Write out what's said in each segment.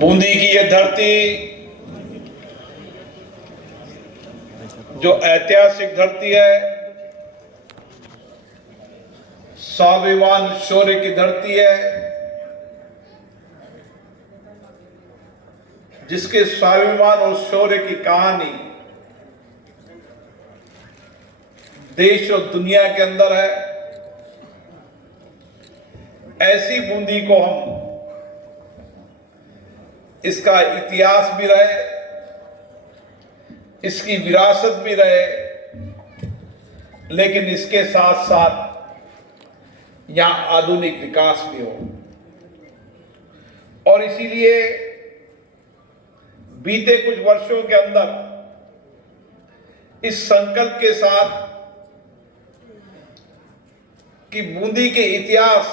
बूंदी की यह धरती जो ऐतिहासिक धरती है, स्वाभिमान शौर्य की धरती है, जिसके स्वाभिमान और शौर्य की कहानी देश और दुनिया के अंदर है। ऐसी बूंदी को हम, इसका इतिहास भी रहे, इसकी विरासत भी रहे, लेकिन इसके साथ साथ यहां आधुनिक विकास भी हो। और इसीलिए बीते कुछ वर्षों के अंदर इस संकल्प के साथ कि बूंदी के इतिहास,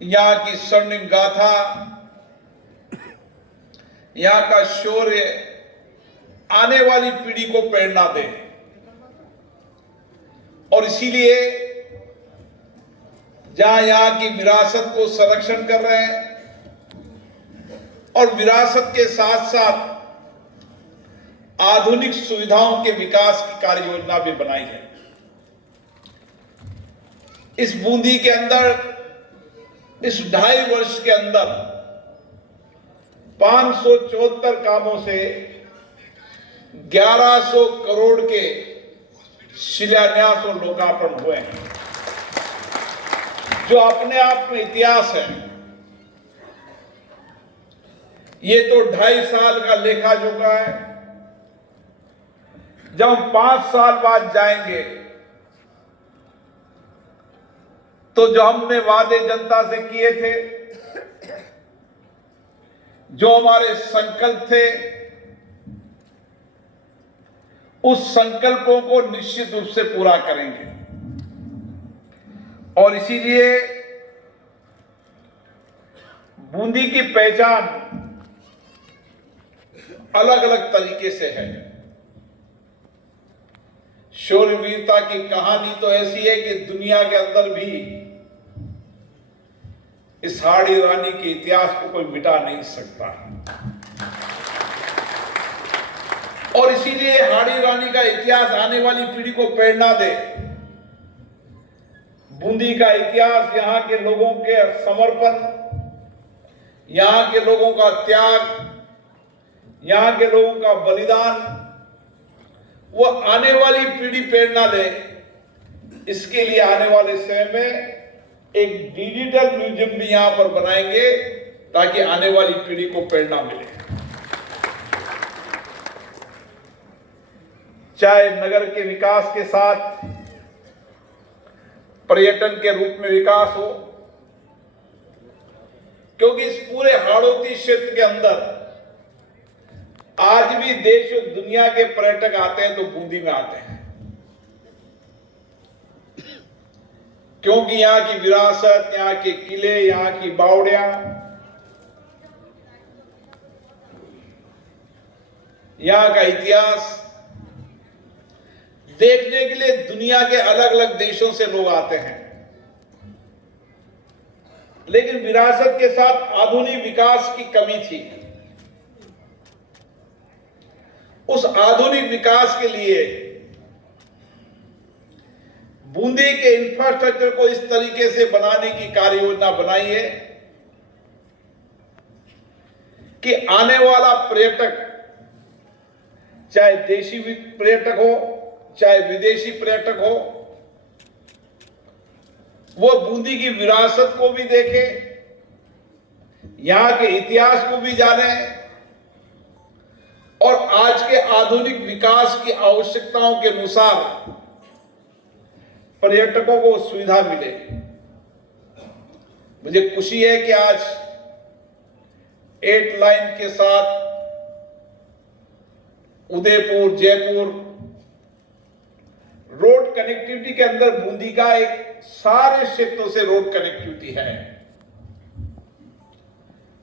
यहां की स्वर्णिम गाथा, यहां का शौर्य आने वाली पीढ़ी को प्रेरणा दे। और इसीलिए जहां यहां की विरासत को संरक्षण कर रहे हैं और विरासत के साथ साथ आधुनिक सुविधाओं के विकास की कार्य योजना भी बनाई है। इस बूंदी के अंदर इस 2.5 वर्ष के अंदर 574 कामों से 1100 करोड़ के शिलान्यास और लोकार्पण हुए हैं, जो अपने आप में इतिहास है। ये तो 2.5 साल का लेखा जोखा है। जब हम 5 साल बाद जाएंगे तो जो हमने वादे जनता से किए थे, जो हमारे संकल्प थे, उस संकल्पों को निश्चित रूप से पूरा करेंगे। और इसीलिए बूंदी की पहचान अलग अलग तरीके से है। शौर्यवीरता की कहानी तो ऐसी है कि दुनिया के अंदर भी इस हाड़ी रानी के इतिहास को कोई मिटा नहीं सकता। और इसीलिए हाड़ी रानी का इतिहास आने वाली पीढ़ी को प्रेरणा दे। बूंदी का इतिहास यहां के लोगों के समर्पण, यहां के लोगों का त्याग, यहां के लोगों का बलिदान, वो आने वाली पीढ़ी प्रेरणा ले। इसके लिए आने वाले समय में एक डिजिटल म्यूजियम भी यहां पर बनाएंगे, ताकि आने वाली पीढ़ी को प्रेरणा मिले। चाहे नगर के विकास के साथ पर्यटन के रूप में विकास हो, क्योंकि इस पूरे हाड़ौती क्षेत्र के अंदर आज भी देश और दुनिया के पर्यटक आते हैं तो बूंदी में आते हैं, क्योंकि यहां की विरासत, यहां के किले, यहां की बावड़ियां, यहां का इतिहास देखने के लिए दुनिया के अलग अलग देशों से लोग आते हैं। लेकिन विरासत के साथ आधुनिक विकास की कमी थी। उस आधुनिक विकास के लिए बूंदी के इंफ्रास्ट्रक्चर को इस तरीके से बनाने की कार्य योजना बनाई है कि आने वाला पर्यटक, चाहे देशी पर्यटक हो चाहे विदेशी पर्यटक हो, वो बूंदी की विरासत को भी देखे, यहां के इतिहास को भी जाने और आज के आधुनिक विकास की आवश्यकताओं के अनुसार पर्यटकों को सुविधा मिले। मुझे खुशी है कि आज 8 लाइन के साथ उदयपुर जयपुर रोड कनेक्टिविटी के अंदर बूंदी का एक सारे क्षेत्रों से रोड कनेक्टिविटी है।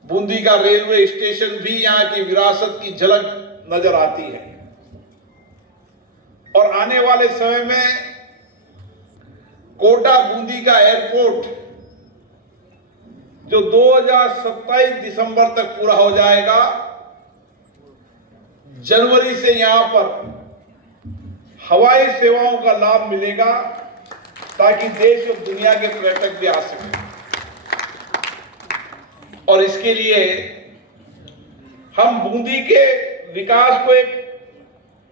बूंदी का रेलवे स्टेशन भी यहां की विरासत की झलक नजर आती है। और आने वाले समय में कोटा बूंदी का एयरपोर्ट जो 2027 दिसंबर तक पूरा हो जाएगा। जनवरी से यहां पर हवाई सेवाओं का लाभ मिलेगा ताकि देश और दुनिया के पर्यटक भी आ सकें। और इसके लिए हम बूंदी के विकास को एक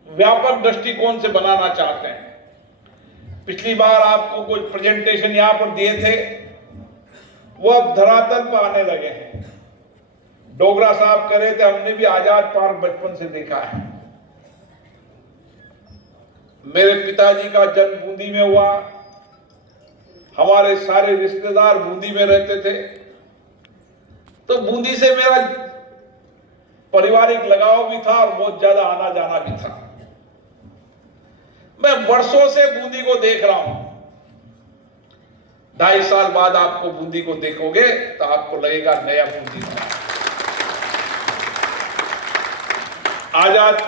व्यापक दृष्टिकोण से बनाना चाहते हैं। पिछली बार आपको कुछ प्रेजेंटेशन यहां पर दिए थे, वो अब धरातल पर आने लगे हैं। डोगरा साहब कह रहे थे, हमने भी आजाद पार्क बचपन से देखा है। मेरे पिताजी का जन्म बूंदी में हुआ, हमारे सारे रिश्तेदार बूंदी में रहते थे, तो बूंदी से मेरा पारिवारिक लगाव भी था और बहुत ज्यादा आना जाना भी था। मैं वर्षों से बूंदी को देख रहा हूं। 2.5 साल बाद आपको बूंदी को देखोगे तो आपको लगेगा नया बूंदी था। आजाद